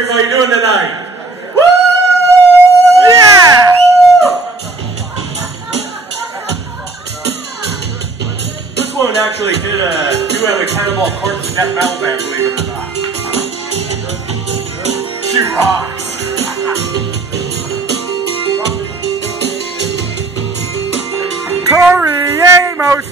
everybody doing tonight? Woo! Yeah! This one actually did a duet with Cannibal Corpse and Death Metal Band, believe it or not. She rocks. Tori Amos!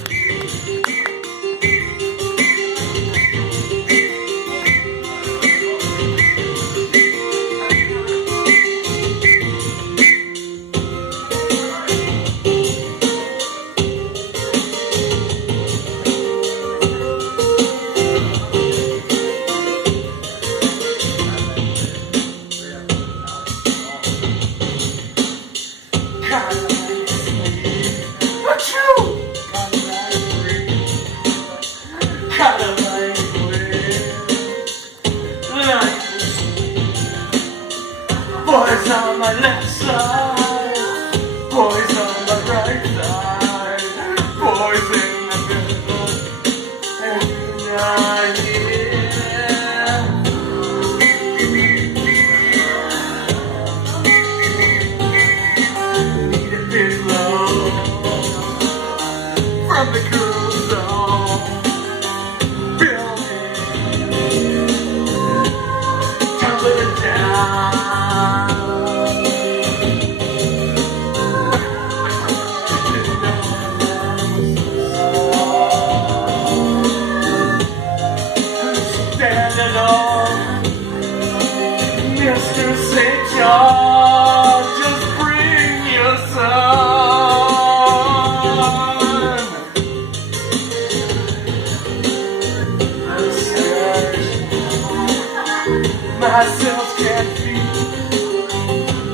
Boys on my left side, boys on my right side, boys in the middle, and I'm here. Need a pillow from the cool zone building, tumbling down. Mr. St. John, just bring your son. I'm scared myself can't feel,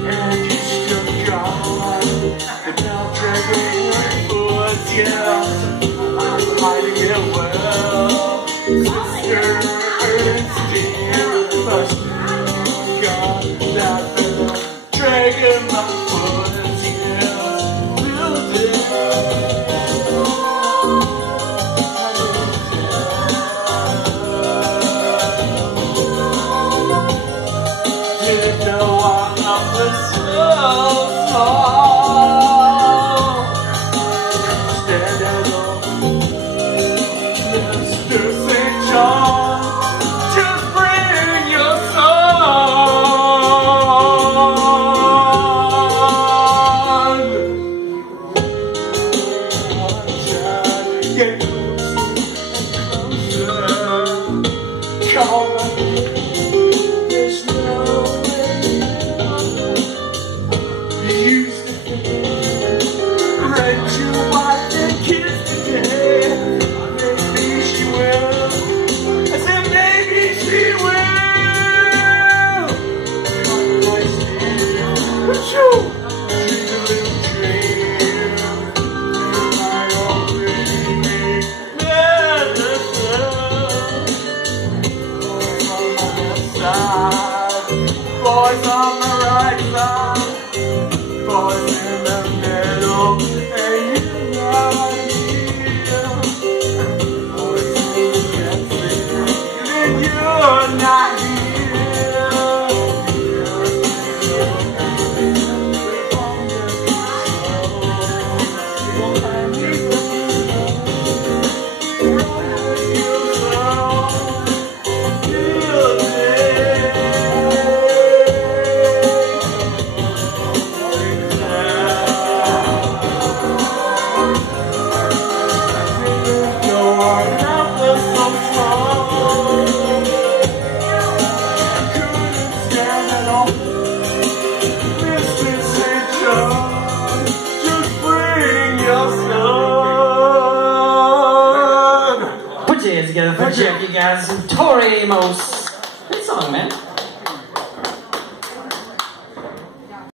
and you still got the bell dragon influence. Yes, I'm hiding it well, Sister Ernestine, but that dragon my foot is didn't know I'm up so far. Stand alone, Mr. St. John, just bring your son. Get closer, come on. There's no way you used to write your wife and kiss today. Maybe she will. I said maybe she will. But you dream a little dream. I already made medicine. Boys on the right side, boys in the middle, and you're not here. Boys in the dancing, and you're not here. Together for Jackie guys and Tori Amos. Good song, man.